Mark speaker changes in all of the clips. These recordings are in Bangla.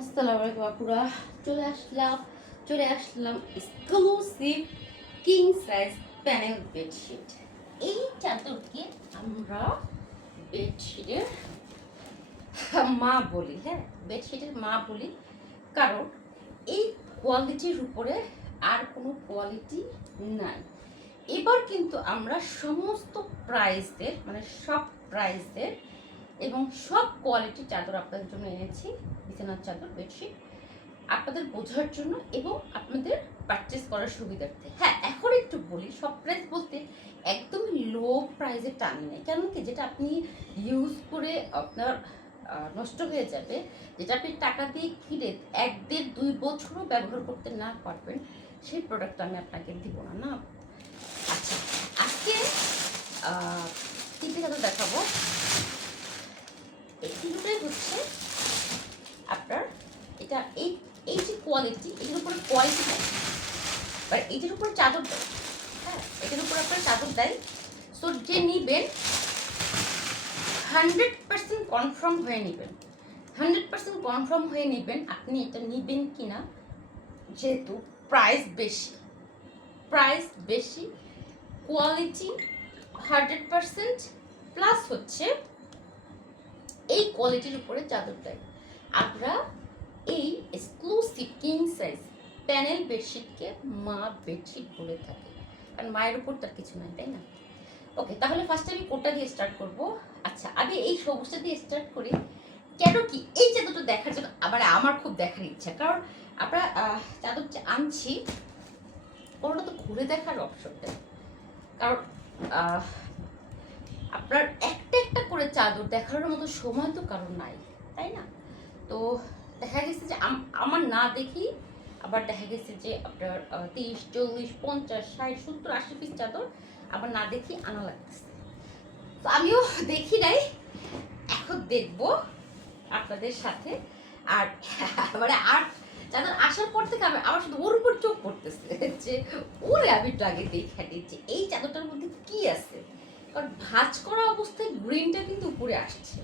Speaker 1: আসসালামু আলাইকুম চলে আসলাম চলে আসলাম কিং সাইজ প্যানেল বেডশিট আমরা বেডশিটের মা বলি হ্যাঁ বেডশিটের মা বলি। কারণ এই কোয়ালিটির উপরে আর কোনো কোয়ালিটি নাই। এবার কিন্তু আমরা সমস্ত প্রাইসের মানে সব প্রাইসের এবং সব কোয়ালিটির চাদর আপনাদের জন্য এনেছি, বিছানার চাদর বেডশিট আপনাদের বোঝার জন্য এবং আপনাদের পারচেস করার সুবিধার্থে। হ্যাঁ এখন একটু বলি, সব প্রাইস বলতে একদমই লো প্রাইসে টানি নেই। কেন কি? যেটা আপনি ইউজ করে আপনার নষ্ট হয়ে যাবে, যেটা আপনি টাকা দিয়ে কিনে এক দেড় দুই বছরও ব্যবহার করতে না পারবেন, সেই প্রোডাক্ট আমি আপনাকে দিব না না? আচ্ছা আজকে তিনটে চাদর দেখাবো। এই হচ্ছে আপনার এটা, এই এই যে কোয়ালিটি এটার উপরে কোয়ালিটি নেই বাট এটার উপরে চাদর দেয়। হ্যাঁ এটার উপরে আপনার চাদর দেয়। সো যে নিবেন হান্ড্রেড পার্সেন্ট কনফার্ম হয়ে নেবেন। হান্ড্রেড পার্সেন্ট কনফার্ম হয়ে নেবেন, আপনি এটা নেবেন কি না যেহেতু প্রাইস বেশি। প্রাইস বেশি কোয়ালিটি হান্ড্রেড পার্সেন্ট প্লাস হচ্ছে এই কোয়ালিটির উপরে চাদর দেয়। আমরা এই এক্সক্লুসিভ কিং সাইজ প্যানেল বেডশিটকে মা বেডশিট বলে থাকি। কারণ মায়ের উপর তার কিছু নাই, তাই না? ওকে তাহলে ফার্স্ট আমি কোনটা দিয়ে স্টার্ট করব। আচ্ছা আমি এই সবুজটা দিয়ে স্টার্ট করি। কেন কি এই চাদরটা দেখার জন্য আবার আমার খুব দেখার ইচ্ছা। কারণ আমরা চাদর যে আনছি, ওটা তো ঘুরে দেখার অপশনটা কারণ আপনার একটা একটা করে চাদর দেখানোর মতো সময় তো কারণ নাই, তাই না? তো দেখা গেছে যে আমার না দেখি, আবার দেখা গেছে যে আপনার তিরিশ, চল্লিশ, পঞ্চাশ, ষাট, সত্তর, আশি পিস চাদর আবার না দেখি আনা লাগতেছে। তো আমিও দেখি নাই, এখন দেখব আপনাদের সাথে। আর মানে আর চাদর আসার পর থেকে আমি আমার শুধু ওর উপর চোখ পড়তেছে যে, ওরে আমি একটু আগে দেখে নিচ্ছি এই চাদরটার মধ্যে কি আছে? কারণ ভাঁজ করা অবস্থায় গ্রিনটা কিন্তু উপরে আসছে।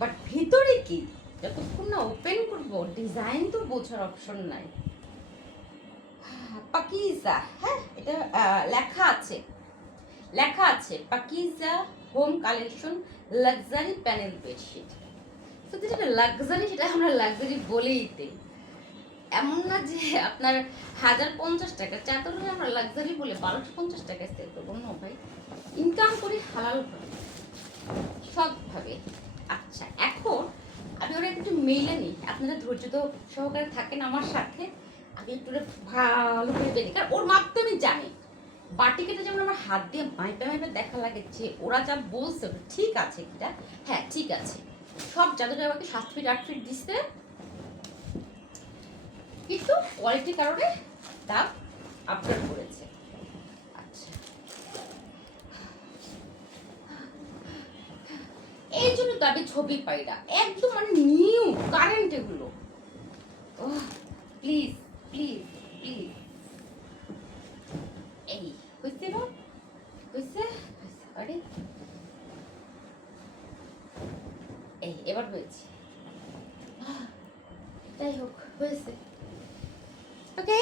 Speaker 1: বাট ভিতরে কি? যতক্ষণ না ওপেন করব ডিজাইন তো বোঝার অপশন নাই। পাকিজা হ্যাঁ এটা লেখা আছে। লেখা আছে, Pakiza home collection luxury panel bedsheet তো যেটা লাক্সারি সেটা আমরা লাক্সারি বলেই দিই। এমন না যে আপনার হাজার পঞ্চাশ টাকা চাদর আমরা লাক্সারি বলে বারোশো পঞ্চাশ টাকায় সেল করব। না ভাই। ইনকাম করি হালাল ভাবে আচ্ছা এখন আমি ওরা একটু মেলে নিই। আপনারা ধৈর্য তো সহকারে থাকেন আমার সাথে। আমি একটু ভালো করে বেলি কারণ ওর মাপ তো আমি জানি। বাটি কেটে যেমন আমার হাত দিয়ে মাইপে মাইপে দেখা লাগে যে ওরা যা বলছে ঠিক আছে কিনা হ্যাঁ ঠিক আছে। সব চাদরে আমাকে সাত ফিট আট ফিট দিচ্ছে। কিন্তু কোয়ালিটির কারণে দাম আপডেট করেছে আচ্ছা এই জন্য তো আমি ছবি পাই না। একদম মানে নিউ কারেন্ট এগুলো। প্লিজ প্লিজ প্লিজ এই হয়েছে না? হয়েছে আরে। এই, এবার হয়েছে। যাই হোক, হয়েছে। ওকে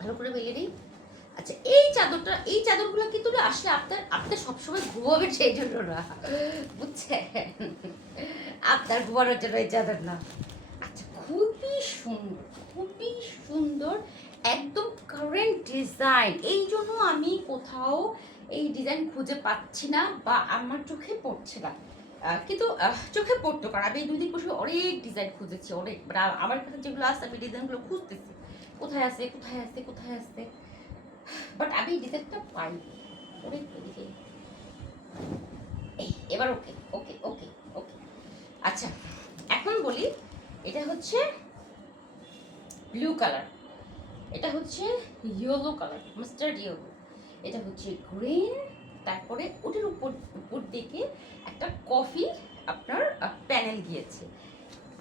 Speaker 1: ভালো করে বেরিয়ে দিই। আচ্ছা এই চাদরটা, এই চাদরগুলো কিন্তু আসলে আপনার আপনার সবসময় ঘুমাবেন সেই জন্য না? বুঝছেন? আপনার ঘুমানোর জন্য এই চাদর না। আচ্ছা খুবই সুন্দর খুবই সুন্দর, একদম কারেন্ট ডিজাইন এই জন্য আমি কোথাও এই ডিজাইন খুঁজে পাচ্ছি না বা আমার চোখে পড়ছে না। কিন্তু চোখে পড়তো, কারণ আমি এই দুদিন বসে অনেক ডিজাইন খুঁজেছি, অনেক মানে আমার কাছে যেগুলো আছে, আমি ডিজাইনগুলো খুঁজতেছি। কোথায় আছে কোথায় আছে কোথায় আছে? বাট আমি ডিজাইনটা পাই এই এবার ওকে ওকে ওকে ওকে আচ্ছা এখন বলি, এটা হচ্ছে ব্লু কালার এটা হচ্ছে ইয়েলো কালার মাস্টার্ড ইয়েলো এটা হচ্ছে গ্রিন তারপরে ওটার উপর উপর দিকে একটা কফি আপনার প্যানেল গিয়েছে।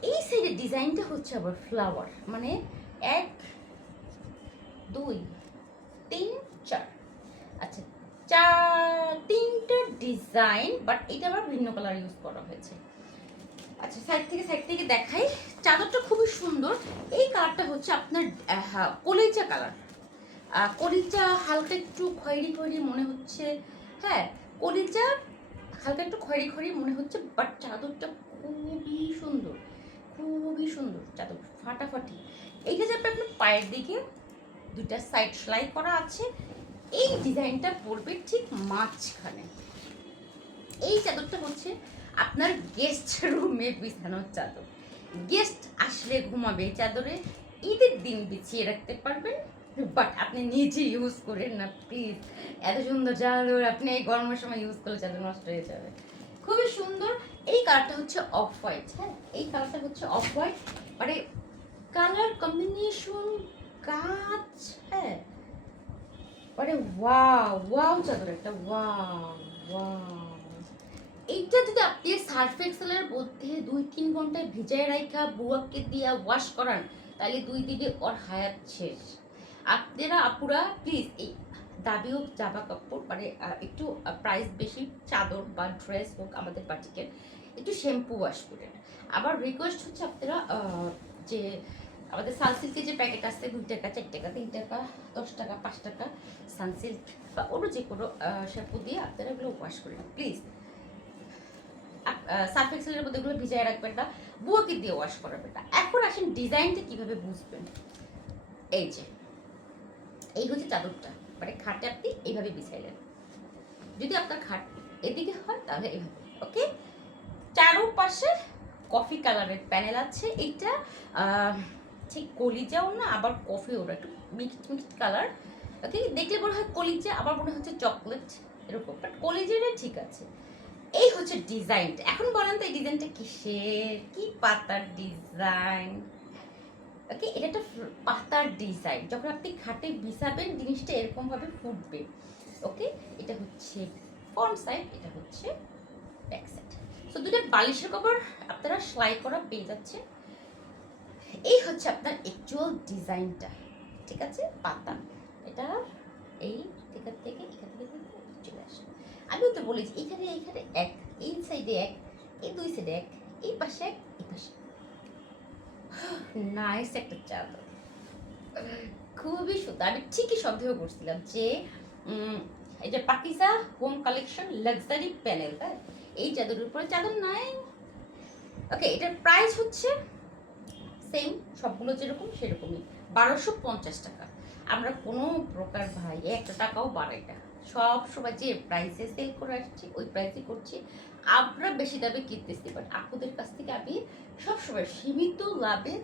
Speaker 1: এই সাইডের ডিজাইনটা হচ্ছে আবার ফ্লাওয়ার মানে এক, দুই তিন চার আচ্ছা চার তিনটা ডিজাইন বাট এটা আবার ভিন্ন কালার ইউজ করা হয়েছে। আচ্ছা সাইড থেকে সাইড থেকে দেখাই। চাদরটা খুবই সুন্দর। এই কালারটা হচ্ছে আপনার কলিজা কালার কলিজা হালকা একটু খয়েরি খয়েরি মনে হচ্ছে। হ্যাঁ কলিজা হালকা একটু খয়েরি খয়েরি মনে হচ্ছে বাট চাদরটা খুবই সুন্দর। খুবই সুন্দর চাদর, ফাটাফাটি। এইটা যাবে আপনার পায়ের দিকে দুইটা সাইড সেলাই করা আছে এই ডিজাইনটা পড়বে ঠিক মাঝখানে। এই চাদরটা হচ্ছে আপনার গেস্ট রুমে বিছানোর চাদর। গেস্ট আসলে ঘুমাবে এই চাদরে, ঈদের দিন বিছিয়ে রাখতে পারবেন বাট আপনি নিজে ইউজ করেন না প্লিজ এত সুন্দর চাদর, আপনি এই গরমের সময় ইউজ করলে চাদর নষ্ট হয়ে যাবে। খুবই সুন্দর। এই কালারটা হচ্ছে অফ হোয়াইট হ্যাঁ? এই কালারটা হচ্ছে অফ হোয়াইট মানে কালার কম্বিনেশন কাজ হ্যাঁ? মানে ওয়াও ওয়াও চাদর একটা, ওয়াও ওয়াও। এইটা যদি আপনি সার্ফ এক্সেলের মধ্যে দুই তিন ঘন্টায় ভিজায় রাখা বুয়াকে দিয়া ওয়াশ করান, তাহলে দুই দিনে ওর হায়াত শেষ। আপনারা আপুরা প্লিজ এই দাবিও জামা কাপড় মানে একটু প্রাইস বেশি, চাদর বা ড্রেস হোক আমাদের বাটিকের একটু শ্যাম্পু ওয়াশ করেন। আবার রিকোয়েস্ট হচ্ছে আপনারা যে আমাদের সানসিল্কের যে প্যাকেট আসছে দুই টাকা, চার টাকা, তিন টাকা, দশ টাকা, পাঁচ টাকা সানসিল্ক বা অন্য যে কোনো শ্যাম্পু দিয়ে আপনারা এগুলো ওয়াশ করেন প্লিজ সার্ফ এক্সেলের মধ্যে এগুলো ভিজায় রাখবেন না, বুয়াকে দিয়ে ওয়াশ করাবেন না। এখন আসেন ডিজাইনটা কীভাবে বুঝবেন? এই যে, এই হচ্ছে চাদরটা। মানে খাটে আপনি এইভাবে বিছাইলেন যদি আপনার খাট এদিকে হয়, তাহলে এইভাবে ওকে চারোপাশে কফি কালারের প্যানেল আছে, এইটা ঠিক কলিজাও না, আবার কফি ওরা একটু মিক্সড মিক্সড কালার ওকে দেখলে মনে হয় কলিজা, আবার মনে হচ্ছে চকলেট এরকম। বাট কলিজাটা ঠিক আছে। এই হচ্ছে ডিজাইনটা এখন বলেন তো, এই ডিজাইনটা কিসের? কি পাতার ডিজাইন ওকে এটা একটা পাতার ডিজাইন যখন আপনি খাটে বিছাবেন, জিনিসটা এরকমভাবে ফুটবে। ওকে এটা হচ্ছে ফ্রন্ট সাইড এটা হচ্ছে ব্যাক সাইড তো দুটো বালিশের কভার আপনারা সেলাই করা পেয়ে যাচ্ছে এই হচ্ছে আপনার অ্যাকচুয়াল ডিজাইনটা ঠিক আছে? পাতা। এটা এই এখান থেকে এখান থেকে চলে আমিও তো বলেছি, এখানে এখানে এক, এই সাইডে এক, এই দুই সাইডে এক, এই পাশে এক, এই পাশে নাইস একটা চাদর। খুবই সুন্দর। আমি ঠিকই সন্দেহ করছিলাম যে যে Pakiza home collection luxury panel তাই এই চাদরের উপরে চাদর নাই। ওকে এটার প্রাইস হচ্ছে সেম সবগুলো যেরকম সেরকমই। বারোশো পঞ্চাশ টাকা। আমরা কোনো প্রকার ভাই, একটা টাকাও বাড়াই না। সব সময় যে প্রাইসে সেল করে আসছি, ওই প্রাইসে করছি। আমরা বেশি দামে কিনতেছি বাট আপুদের কাছ থেকে আমি সবসময় সীমিত লাভে,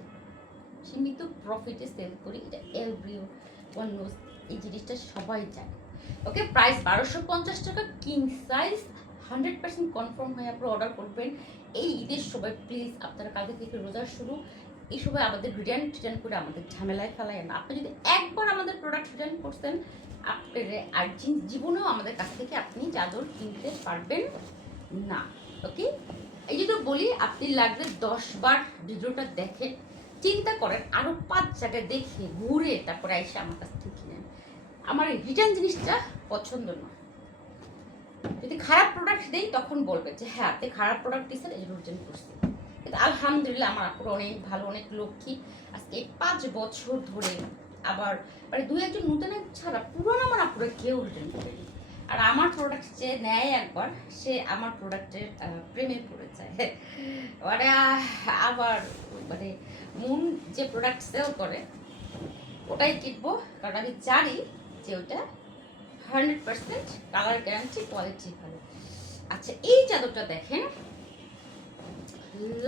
Speaker 1: সীমিত প্রফিটে সেল করি। এটা এভরি ওয়ান নোজ এই জিনিসটা সবাই জানে। ওকে প্রাইস বারোশো পঞ্চাশ টাকা king size hundred percent confirm হয়ে আপনারা অর্ডার করবেন। এই ঈদের সময় প্লিজ আপনারা কালকে থেকে রোজা শুরু। এই সময় আমাদের রিটার্ন রিটার্ন করে আমাদের ঝামেলায় ফেলায়। না আপনি যদি একবার আমাদের প্রোডাক্ট রিটার্ন করতেন, আপনার আর জীবনেও আমাদের কাছ থেকে আপনি চাদর কিনতে পারবেন না ওকে এই জন্য বলি, আপনি লাগবে দশ বার ভিডিওটা দেখেন, চিন্তা করেন আরও পাঁচ জায়গায় দেখে ঘুরে তারপরে এসে আমার কাছ থেকে কিনেন। আমার রিটার্ন জিনিসটা পছন্দ না। যদি খারাপ প্রোডাক্ট দেই, তখন বলবে যে হ্যাঁ আপনি খারাপ প্রোডাক্ট দিয়েছেন, এই জন্য রিটার্ন করছি। আলহামদুলিল্লাহ আমার আপুর অনেক ভালো, অনেক লক্ষ্মী। আজকে পাঁচ বছর ধরে আবার মানে দু একজন নতুন ছাড়া পুরোনো আমার আপুরে কেউ রিটার্ন করেনি। আর আমার প্রোডাক্ট যে নেয় একবার, সে আমার প্রোডাক্টের প্রেমে পড়ে যায়। মানে আবার মানে মুন যে প্রোডাক্ট সেল করে, ওটাই কিনবো। কারণ আমি জানি যে ওটা hundred percent colour guarantee quality ভালো। আচ্ছা এই চাদরটা দেখেন।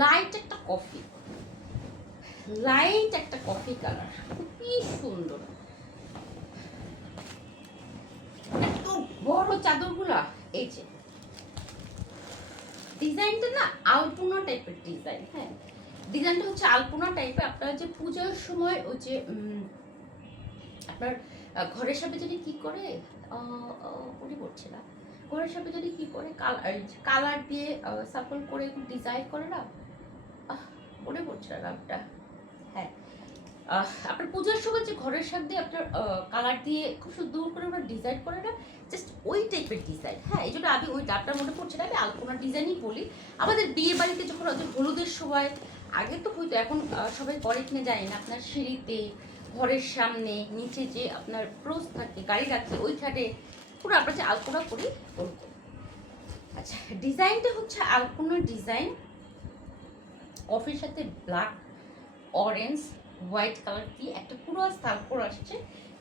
Speaker 1: লাইট একটা কফি লাইট একটা কফি কালার খুবই সুন্দর। এত বড় চাদরগুলা। এই যে। ডিজাইনটা না আলপনা টাইপের ডিজাইন হ্যাঁ। ডিজাইনটা হচ্ছে আলপনা টাইপের আপনারা যে পূজার সময় ওই যে আপনার ঘরের সামনে যদি কি করে উনি পড়ছে ঘরের সামনে যদি কি করে কালার কালার দিয়ে সাপোর্ট করে একটু ডিজাইন করে না? মনে পড়ছে না নামটা। হ্যাঁ। আপনার পূজার সময় যে ঘরের সামনে আপনার কালার দিয়ে খুব সুন্দর করে ওরা ডিজাইন করে না জাস্ট ওই টাইপের ডিজাইন হ্যাঁ এই জন্য আমি ওই ডাবটার মনে পড়ছে না, আমি আলপনার ডিজাইনই বলি। আমাদের বিয়ে বাড়িতে যখন হলুদের সময়, আগে তো হয়তো, এখন সবাই করে কিনে জানি না, আপনার সিঁড়িতে, ঘরের সামনে, নিচে যে আপনার প্রোস থাকে, গাড়ি রাখে, ওইখানে পুরো আমরা যে আলপনা করি আচ্ছা ডিজাইনটা হচ্ছে আলপনার ডিজাইন। অফের সাথে ব্ল্যাক, অরেঞ্জ, হোয়াইট কালার দিয়ে একটা পুরো সালফোর আসছে।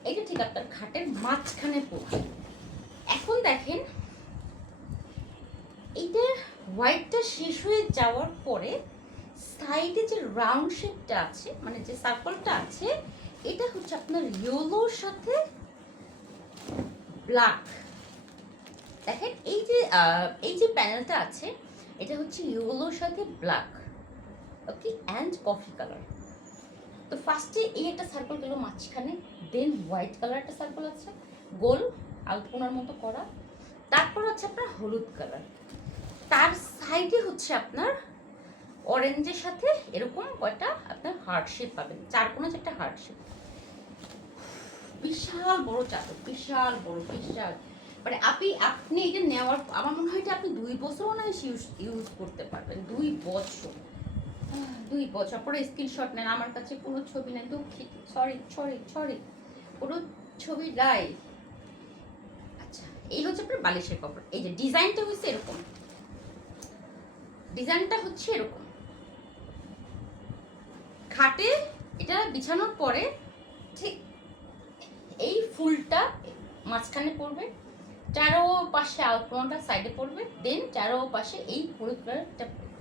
Speaker 1: এটা ঠিক আপনার খাটের মাঝখানে পড়বে। এখন দেখেন, এইটা হোয়াইটটা শেষ হয়ে যাওয়ার পরে সাইডে যে রাউন্ড শেপটা আছে মানে যে সার্কলটা আছে, এটা হচ্ছে আপনার ইয়েলোর সাথে ব্ল্যাক দেখেন, এই যে এই যে প্যানেলটা আছে, এটা হচ্ছে ইয়েলোর সাথে black okay and coffee colour তো ফার্স্টে এই একটা সার্কেল গেল মাঝখানে দেন হোয়াইট কালার একটা সার্কেল আছে, গোল, আলপনার মতো করা। তারপর হচ্ছে আপনার হলুদ কালার তার সাইডে হচ্ছে আপনার অরেঞ্জের সাথে এরকম কয়টা আপনার হার্ট শেপ পাবেন, চার কোনো একটা হার্ট শেপ বিশাল বড় চাদর, বিশাল বড়, বিশাল। মানে আপনি আপনি এটা নেওয়ার আমার মনে হয় যে আপনি দুই বছরও না ইউজ ইউজ করতে পারবেন। দুই বছর। দুই বছর। পরে স্ক্রিনশট নেন, আমার কাছে কোনো ছবি নেই। দুঃখিত। সরি সরি সরি কোনো ছবি নাই। আচ্ছা এই হচ্ছে আপনার বালিশের কাপড়। এই যে ডিজাইনটা হচ্ছে এরকম। ডিজাইনটা হচ্ছে এরকম। খাটে এটা বিছানোর পরে ঠিক এই ফুলটা মাঝখানে পড়বে, চারো পাশে আলপনাটা সাইডে পড়বে দেন চারো পাশে এই হলুদ কালারটা পড়বে।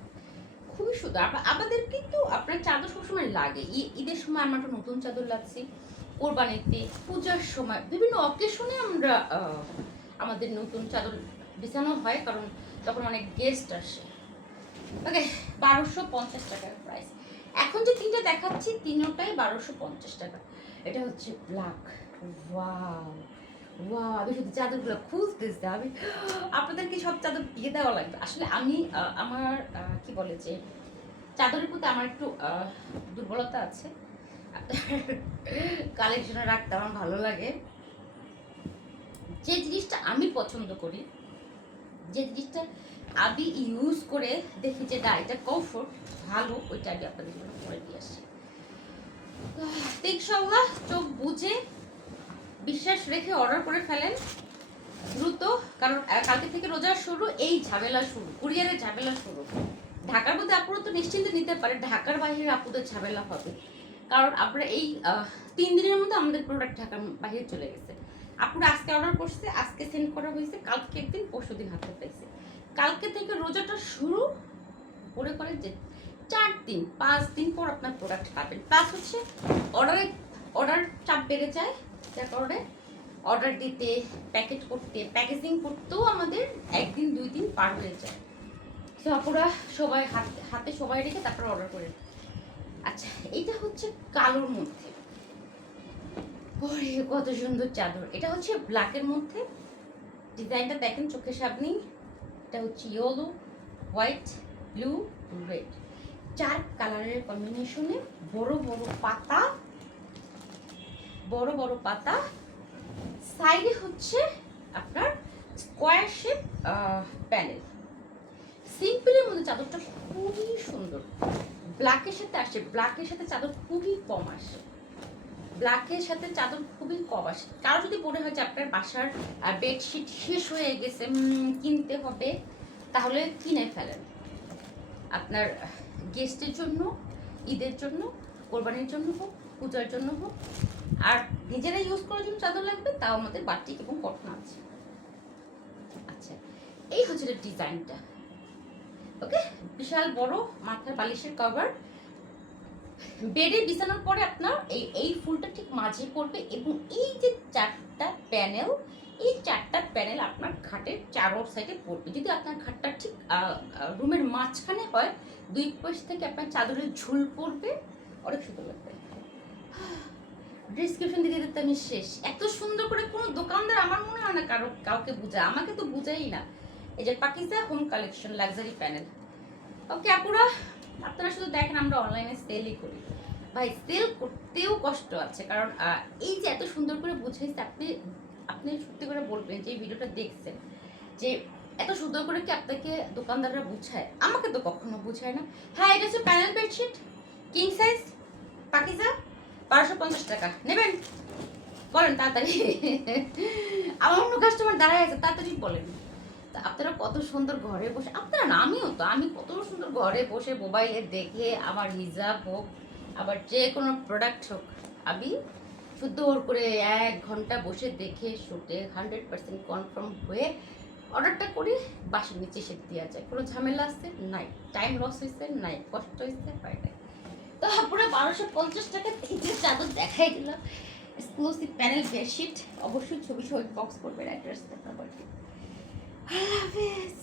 Speaker 1: খুবই সুন্দর। আমাদের কিন্তু আপনার চাদর সবসময় লাগে। ঈদের সময় আমরা একটা নতুন চাদর লাগছি কোরবানিতে, পূজার সময়, বিভিন্ন অকেশনে আমরা আমাদের নতুন চাদর বিছানো হয়, কারণ তখন অনেক গেস্ট আসে। ওকে, বারোশো পঞ্চাশ টাকার প্রাইস এখন যে তিনটা দেখাচ্ছি তিনটাই বারোশো পঞ্চাশ টাকা। এটা হচ্ছে ব্ল্যাক ওয়াও ওয়াও আমি শুধু চাদরগুলো আপনাদেরকে সব চাদর দিয়ে দেওয়া লাগবে। আসলে আমি আমার কি বলে যে, চাদরের প্রতি আমার একটু দুর্বলতা আছে। কালেকশনে রাখতে আমার ভালো লাগে। যে জিনিসটা আমি পছন্দ করি, যে জিনিসটা আমি ইউজ করে দেখি যে, না, এটা কমফোর্ট ভালো, ওইটা আমি আপনাদের জন্য করে দিয়ে আসি। ইনশাল্লাহ চোখ বুঝে বিশ্বাস রেখে অর্ডার করে ফেলেন। দ্রুত, কারণ কালকে থেকে রোজা শুরু, এই ঝামেলা শুরু, কুরিয়ারের ঝামেলা শুরু। ঢাকার মধ্যে আপুরা তো নিশ্চিন্তে নিতে পারে, ঢাকার বাইরে আপুদের ঝামেলা হবে। কারণ আমরা এই তিন দিনের মধ্যে আমাদের প্রোডাক্ট ঢাকার বাইরে চলে গেছে। আপুরা আজকে অর্ডার করছে, আজকে সেন্ড করা হয়েছে, কালকে একদিন, পরশু দিন হাতে পেয়েছে কালকে থেকে রোজাটা শুরু করে করে যে চার দিন, পাঁচ দিন পর আপনার প্রোডাক্ট পাবেন। প্লাস হচ্ছে অর্ডারে অর্ডার চাপ বেড়ে যায়। যার কারণে অর্ডার দিতে প্যাকেট করতে প্যাকেজিং করতেও আমাদের একদিন, দুই দিন পার হয়ে যায়। তো সবাই হাতে হাতে সবাই রেখে তারপর অর্ডার করে আচ্ছা এটা হচ্ছে কালোর মধ্যে। ওরে, কত সুন্দর চাদর। এটা হচ্ছে ব্ল্যাকের মধ্যে। ডিজাইনটা দেখেন, চোখের সামনে এটা হচ্ছে ইয়েলো হোয়াইট ব্লু রেড চার কালারের কম্বিনেশনে বড় বড় পাতা বড় বড় পাতা। সাইডে হচ্ছে আপনার স্কোয়ার শেপ প্যানেল সিম্পলের মধ্যে চাদরটা খুবই সুন্দর। ব্ল্যাকের সাথে আসে। ব্ল্যাকের সাথে চাদর খুবই কম আসে। ব্ল্যাকের সাথে চাদর খুবই কম আসে। কারও যদি মনে হয় যে আপনার বাসার বেডশিট শেষ হয়ে গেছে কিনতে হবে, তাহলে কিনে ফেলেন। আপনার গেস্টের জন্য, ঈদের জন্য, কোরবানির জন্য হোক, পূজার জন্য হোক আর নিজেরা ইউজ করার জন্য চাদর লাগবে, তাও আমাদের বাটিক এবং কটন আছে। আচ্ছা এই হচ্ছে ডিজাইনটা। ওকে, বিশাল বড় মাথার বালিশের কভার বেডে বিছানোর পরে আপনার এই এই ফুলটা ঠিক মাঝে পড়বে এবং এই যে চারটা প্যানেল এই চারটা প্যানেল আপনার খাটের চারো সাইডে পড়বে। যদি আপনার খাটটা ঠিক রুমের মাঝখানে হয়, দুই পাশ থেকে আপনার চাদরের ঝুল পড়বে, অনেক সুন্দর লাগবে। ডিসক্রিপশন দিতে দিতে আমি শেষ। এত সুন্দর করে কোনো দোকানদার আমার মনে হয় না কারও কাউকে বুঝায়। আমাকে তো বুঝাই না। এই যে Pakiza home collection luxury panel okay আপুরা, আপনারা শুধু দেখেন, আমরা অনলাইনে সেলই করি। ভাই সেল করতেও কষ্ট আছে। কারণ এই যে এত সুন্দর করে বুঝাইছে, আপনি আপনি সত্যি করে বলবেন যে এই ভিডিওটা দেখছেন, যে এত সুন্দর করে কি আপনাকে দোকানদাররা বুঝায়? আমাকে তো কখনো বুঝায় না। হ্যাঁ এটা হচ্ছে panel bedsheet king size Pakiza বারোশো পঞ্চাশ টাকা। নেবেন? বলেন তাড়াতাড়ি। আমার অন্য কাস্টমার দাঁড়ায় আছে, তাড়াতাড়ি বলেন। তা আপনারা কত সুন্দর ঘরে বসে, আপনারা না, আমিও তো, আমি কত সুন্দর ঘরে বসে মোবাইলে দেখে আমার হিজাব হোক আবার যে কোনো প্রোডাক্ট হোক, আমি সুন্দর করে এক ঘণ্টা বসে দেখে শুটে হান্ড্রেড পার্সেন্ট কনফার্ম হয়ে অর্ডারটা করি, বাসের নিচে এসে দেওয়া যায়। কোনো ঝামেলা আসছে নাই। টাইম লস হয়েছে? নাই। কষ্ট হয়েছে? হয় নাই। তো পুরো বারোশো পঞ্চাশ টাকা তিনটে চাদর দেখাই দিলাম। এক্সক্লুসিভ প্যানেল বেডশিট অবশ্যই ছবি ছবি বক্স করবে অ্যাড্রেস দেখা আল্লাহ হাফেজ।